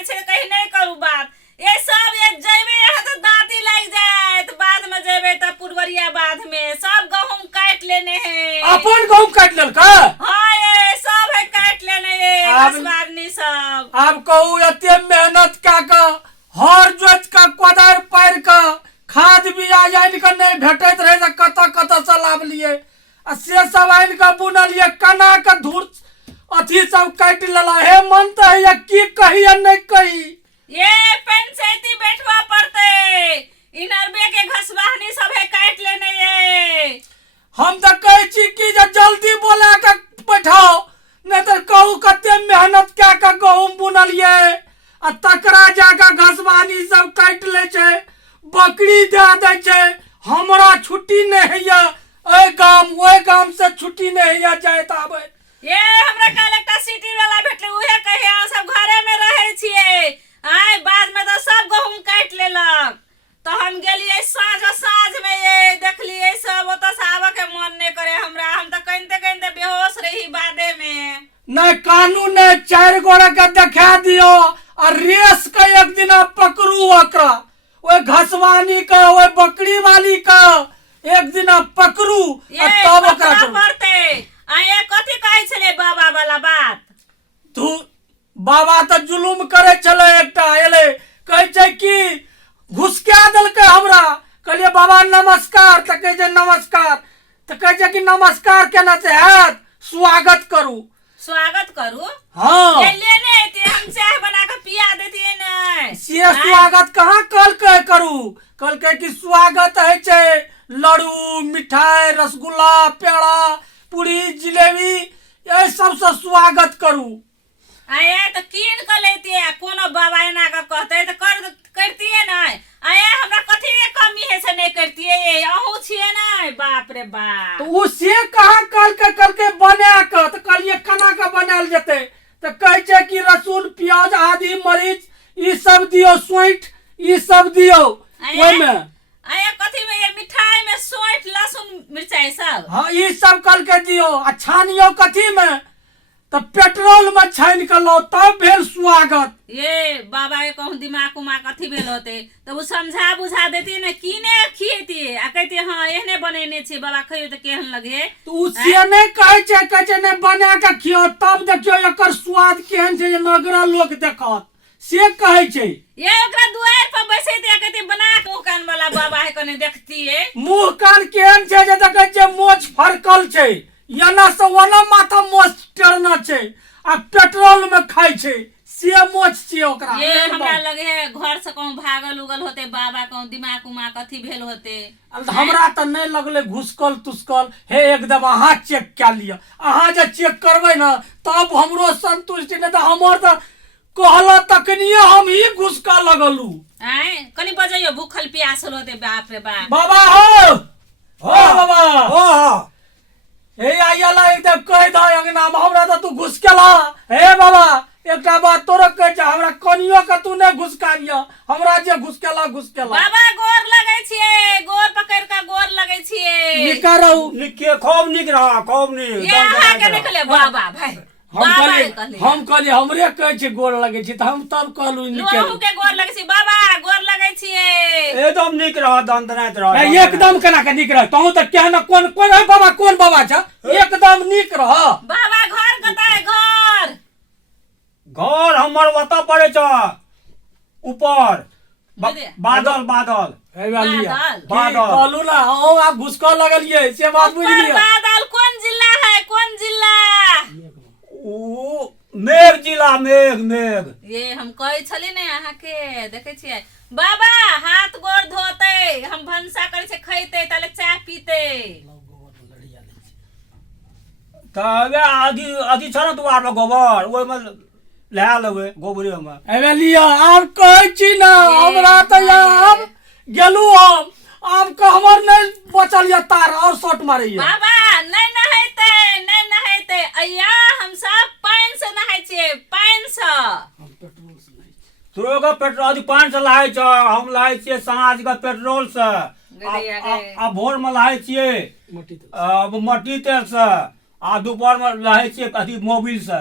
कहने छे कहीं नहीं करू बात ये सब ये जेबे यहाँ तो दांती लग जाए तो बाद में जेबे तो पुरवरिया बाद में सब गहूम काट लेने हैं अपन गहूम काट लेल का हाँ ये सब है काट लेने ये घसबारनी सब आप कहू एते मेहनत का हर जोत का कोदार पैर का खाद बिया आइन के नहीं भेटत रहे कत से लाभ लिए से सब आइन के बुनलिए कना के धूर अथी सब काट लेला हे मन तो है की कही नहीं कही ये पंचायती बैठवा पड़ते इनरबे के घसबाहनी सब है काट लेने ये हम तो कहे छी कि जल्दी बोला के बैठाओ नहीं तो कहू कते मेहनत क्या का गहूम बुनलिए आ तकरा जाके घसबानी सब काट ले छे बकरी दे दे छे हमरा छुट्टी नहीं है ए गाम ओए गाम से छुट्टी नहीं है जाए आबे ये हमरा कलेक्टर सिटी वाला भेटले उहे कहे हम सब घरे में रहे छिए आय बाद में तो सब गहूम काट लेलक तो हम गेलिए साँझ में ये देखलिए सब ओत से आवे के मन नहीं करे हमरा हम तो कहते बेहोश रही बादे में नहीं कानून ने चार गोड़ा के दिखा दियो और रेस का एक दिन पकड़ू ओकरा ओए घसवानी का ओए बकरी वाली का एक दिन पकड़ू तब ओकरा पड़ते आये कथि कहै छले बाबा वाला बात तू बाबा तो जुलुम करे चले एकटा एले कहै छै कि घुसका देलकै हमरा कहलिए बाबा नमस्कार त कहै छै नमस्कार त कहै छै कि नमस्कार केना से हैत स्वागत करू हाँ ये लेने थे हम चाय बना के पिया देती न से स्वागत कहाँ कल के करू कल के कि स्वागत है छै लड्डू मिठाई रसगुल्ला पेड़ा पूरी जिलेबी ये सब से स्वागत करू आये तो कीन कर लेती है कोनो बाबा एना का कहते तो करती है ना आये हमरा कथि के कमी है से नहीं करती है ये अहू छिए ना बाप रे बाप तो उसे कहाँ कल के बना के तो कहलिए कना का बनाल जते तो कहै छै कि लहसुन प्याज आदि मरीच ई सब दियो सोंठ ई सब दियो ओय में आये कथि में ये मिठाई में सोंठ लहसुन मिर्चाई सब हाँ ई सब कल के दियो आ छानियो कथि में तो पेट्रोल में छान के लो तब भेल स्वागत ये बाबा के कहूँ दिमाग उमाग कथी भेल होते तो वो समझा बुझा देती न कीने खिएती आ कहती हाँ एहने बनेने छे बाबा खइयो तो केहन लगे तो उसे नहीं कहै छै ने बना के खियो तब देखियो एकर स्वाद केहन छै जे नगरा लोग देखत से कहै छै ये ओकरा दुआर पर बैसैते कहती बना के मुंह कान वाला बाबा है कने देखती है मुंह कान केहन छै जे देखै छै मोछ फरकल छै याना से वाला माथा मोछ टेरना छै आ पेट्रोल में खाइ छै से मोछ छै ओकरा ये हमरा लगे है घर से कहूं भागल उगल होते बाबा कहूं दिमाग उमाग कथी भेल होते हमरा त नहीं लगले घुसकल तुसकल हे एकदम अहाँ चेक कर लिया अहाँ जे चेक करबै ना तब हमरो संतुष्टि नहीं तो हमर त कहला तकनिए हम ही घुसका लगलू आय कनी बजइयो भूखल प्यासल होते बाप रे बाप बाबा हो बाबा हो हे आयला एकदम कह द अंगना में हमरा त तू घुसकेला हे बाबा एकटा बात तोरा कह छ हमरा कनियो के तू ने घुसकालिया हमरा जे घुसकेला बाबा गोर लगै छिए गोर पकड़ के गोर लगै छिए निका रहू निके खूब निक रहा खूब निक ये अहाँ के निकले बाबा भाई हम कहली हमरे कहे छी गोर लगे छी त हम तब कहलू लोहू के गोर लगै छी बाबा गोर लगै छिए एकदम निक रहा दंदनाइत रहा एकदम केना के निक रह तहु त केहन कोन है बाबा कोन बाबा छ एकदम निक रह बाबा घर कतै घर हमर वता पड़े छ ऊपर बादल बादल कहलू ना हम आप घुसका लगलिए से बात बुझ लिया बादल कौन जिला है कौन जिला ओ मेघ जिला मेघ ये हम कहै छली ने अहाँ के देखे छियै बाबा हाथ गोड़ धोते हम भंसा करे से खइते ताले चाय पीते तबे आदि छ न दुआर में गोबर ओय में ला लेबे गोबरे में एबे लिया आप कहै छी ना हमरा त अब गेलू हम अब का हमर नहीं बचल या तार और शॉट मारैया बाबा नहीं नहाइते अय्या हम सब पानी से नहाइ छियै पानी से तो का पेट्रोल आदि पानी से लहाय छ हम लहाय छियै साँझ का पेट्रोल से आ भोर में लहाय छियै मट्टी तेल से आ दोपहर में लहाय छियै अथी मोबिल से